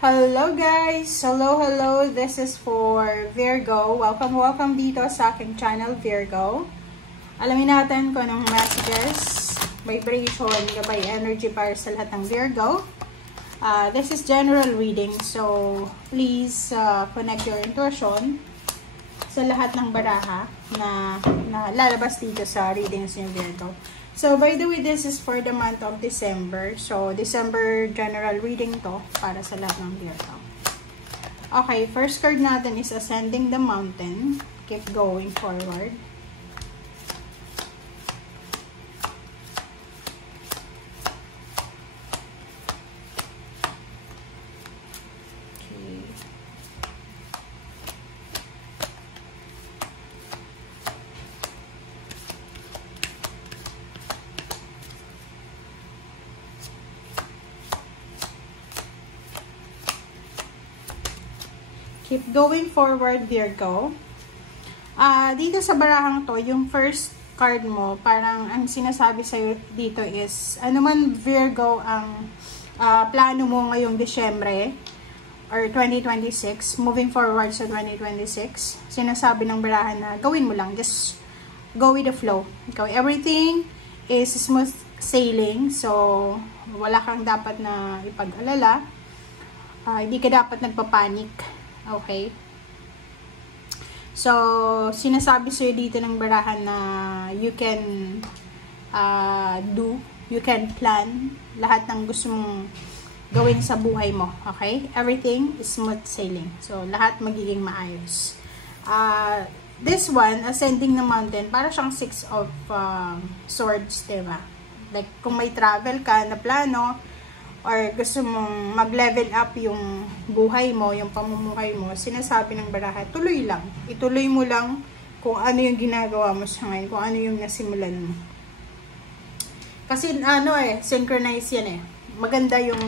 Hello guys! Hello! This is for Virgo. Welcome dito sa aking channel, Virgo. Alamin natin kung anong messages, vibration, gabay energy para sa lahat ng Virgo. This is general reading, so please connect your intuition sa lahat ng baraha na lalabas dito sa readings ng Virgo. So, by the way, this is for the month of December. So, December general reading to para sa lahat ng Virgo. Okay, first card natin is Ascending the Mountain. Keep going forward. Keep going forward, Virgo. Dito sa barahang to, yung first card mo, parang ang sinasabi sa'yo dito is, ano man, Virgo, ang plano mo ngayong Disyembre or 2026, moving forward sa 2026, sinasabi ng barahan na gawin mo lang, just go with the flow. Okay? Everything is smooth sailing, so wala kang dapat na ipag-alala. Hindi ka dapat nagpapanik. Okay? So, sinasabi sa'yo dito ng barahan na you can you can plan lahat ng gusto mong gawin sa buhay mo. Okay? Everything is smooth sailing. So, lahat magiging maayos. This one, Ascending the Mountain, para siyang Six of Swords, diba? Like, kung may travel ka na plano, or gusto mong mag-level up yung buhay mo, yung pamumuhay mo, sinasabi ng baraha, tuloy lang. Ituloy mo lang kung ano yung ginagawa mo sa ngayon, kung ano yung nasimulan mo. Kasi synchronize yan eh. Maganda yung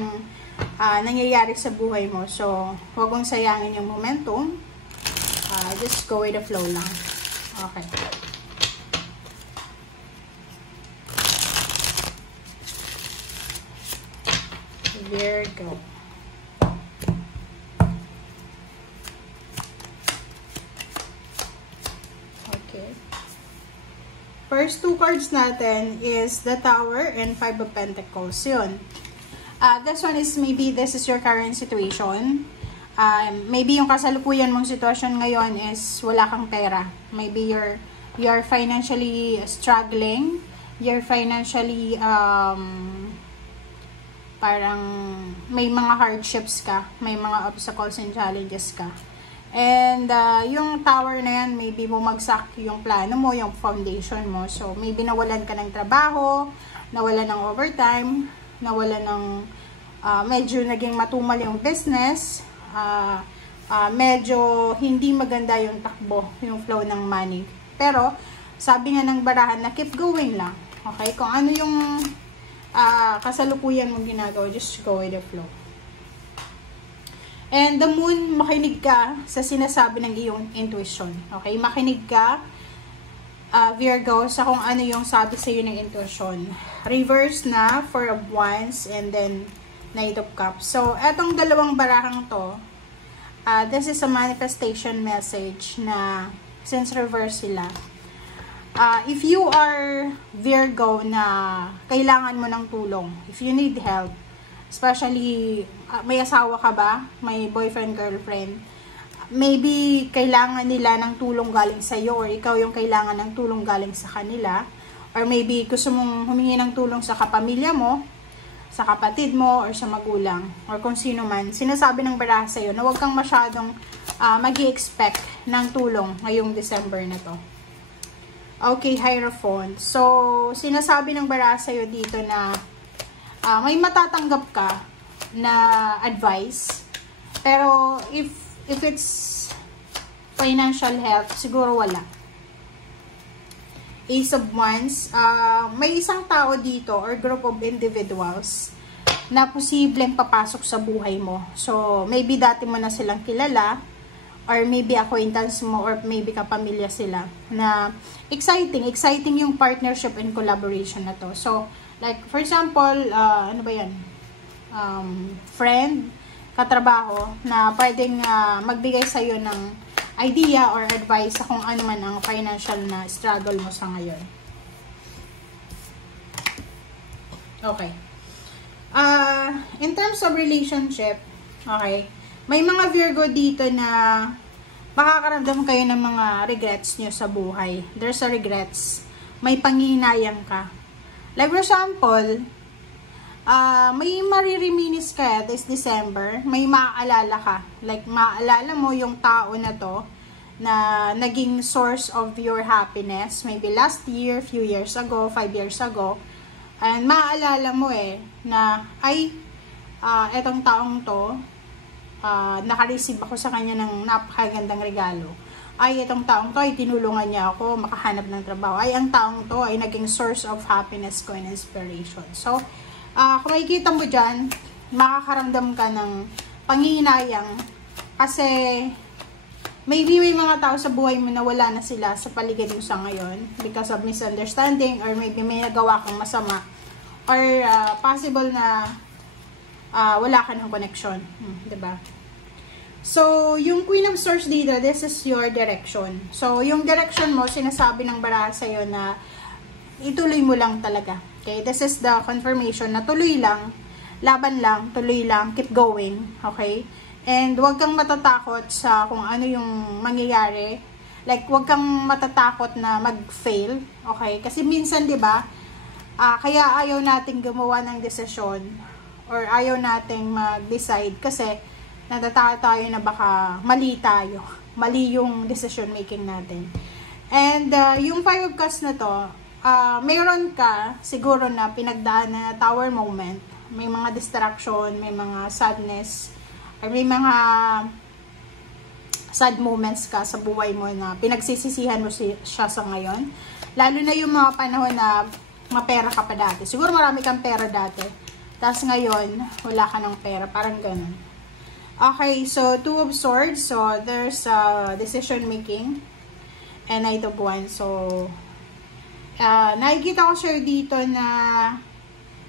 nangyayari sa buhay mo. So, huwag mong sayangin yung momentum. Just go with the flow lang. Okay. Virgo. Okay. First two cards natin is the Tower and Five of Pentacles. Yun. This one is maybe this is your current situation. Maybe yung kasalukuyan mong sitwasyon ngayon is wala kang pera. Maybe you're financially struggling. You're financially parang may mga hardships ka, may mga obstacles and challenges ka. And yung tower na yan, maybe bumagsak yung plano mo, yung foundation mo. So, maybe nawalan ka ng trabaho, nawalan ng overtime, nawalan ng medyo naging matumal yung business, medyo hindi maganda yung takbo, yung flow ng money. Pero, sabi nga ng barahan na keep going lang. Okay? Kung ano yung kasalukuyan mong ginagawa, just go with the flow. And the moon, makinig ka sa sinasabi ng iyong intuition. Okay? Makinig ka, Virgo, sa kung ano yung sabi sa iyo ng intuition. Reverse na, Four of Wands, and then Knight of Cups. So, etong dalawang barahang to, this is a manifestation message na since reverse sila. If you are Virgo na kailangan mo ng tulong, if you need help, especially may asawa ka ba, may boyfriend, girlfriend, maybe kailangan nila ng tulong galing sa iyo, or ikaw yung kailangan ng tulong galing sa kanila, or maybe gusto mong humingi ng tulong sa kapamilya mo, sa kapatid mo, or sa magulang, or kung sino man, sinasabi ng baraha sa iyo na huwag kang masyadong mag-i-expect ng tulong ngayong December na to. Okay, Hierophant. So, sinasabi ng baraha sa'yo dito na may matatanggap ka na advice. Pero, if it's financial help, siguro wala. Ace of Wands. May isang tao dito or group of individuals na posibleng papasok sa buhay mo. So, maybe dati mo na silang kilala, or maybe acquaintance mo, or maybe kapamilya sila, na exciting yung partnership and collaboration na to. So, like, for example, ano ba yan? Friend, katrabaho na pwedeng magbigay sa'yo ng idea or advice sa kung ano man ang financial na struggle mo sa ngayon. Okay. In terms of relationship, okay, may mga Virgo dito na makakaramdam kayo ng mga regrets nyo sa buhay. There's a regrets. May panginayang ka. Like for example, may maririminis ka this December, may maaalala ka. Like, maaalala mo yung tao na to na naging source of your happiness. Maybe last year, few years ago, 5 years ago. And maaalala mo na, ay, etong taong to, naka-receive ako sa kanya ng napakagandang regalo. Ay, itong taong to ay tinulungan niya ako makahanap ng trabaho. Ay, ang taong to ay naging source of happiness ko and inspiration. So, kung makikita mo dyan, makakaramdam ka ng panginayang kasi maybe may mga tao sa buhay mo na wala na sila sa paligid mo sa ngayon because of misunderstanding or maybe may nagawa kang masama or possible na wala ka ng connection. Diba? So, yung Queen of Swords dito, this is your direction. So, yung direction mo, sinasabi ng baraha sa'yo na ituloy mo lang talaga. Okay? This is the confirmation na tuloy lang, laban lang, tuloy lang, keep going. Okay? And huwag kang matatakot sa kung ano yung mangyayari. Like, huwag kang matatakot na mag-fail. Okay? Kasi minsan, di ba, kaya ayaw nating gumawa ng desisyon or ayaw nating mag-decide kasi natatakot tayo na baka mali tayo. Mali yung decision making natin. And yung 5 of Cups na to, mayroon ka siguro na pinagdaan na tower moment. May mga distraction, may mga sadness, or may mga sad moments ka sa buhay mo na pinagsisisihan mo siya sa ngayon. Lalo na yung mga panahon na mapera ka pa dati. Siguro marami kang pera dati. Tapos ngayon, wala ka ng pera. Parang ganun. Okay, so 2 of Swords. So, there's decision making. And Knight of Wands. So, nakikita ko sir dito na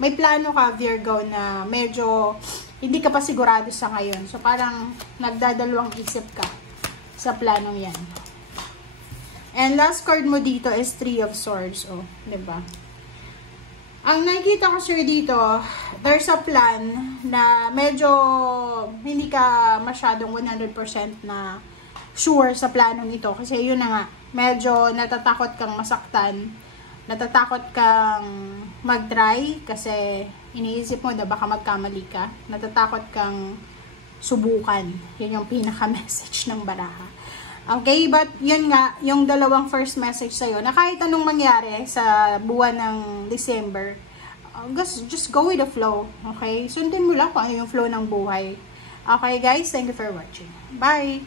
may plano ka, Virgo, na medyo hindi ka pa sigurado sa ngayon. So, parang nagdadalawang isip ka sa planong yan. And last card mo dito is 3 of Swords. Oh, diba? Ang nakikita ko sir dito, there's a plan na medyo hindi ka masyadong 100% na sure sa planong ito. Kasi yun na nga, medyo natatakot kang masaktan, natatakot kang mag-try kasi iniisip mo na baka magkamali ka, natatakot kang subukan. Yun yung pinaka-message ng baraha. Okay, but yun nga, yung dalawang first message sa'yo, na kahit anong mangyari sa buwan ng December, just go with the flow, okay? Sundin mo lang kung ano yung flow ng buhay. Okay guys, thank you for watching. Bye!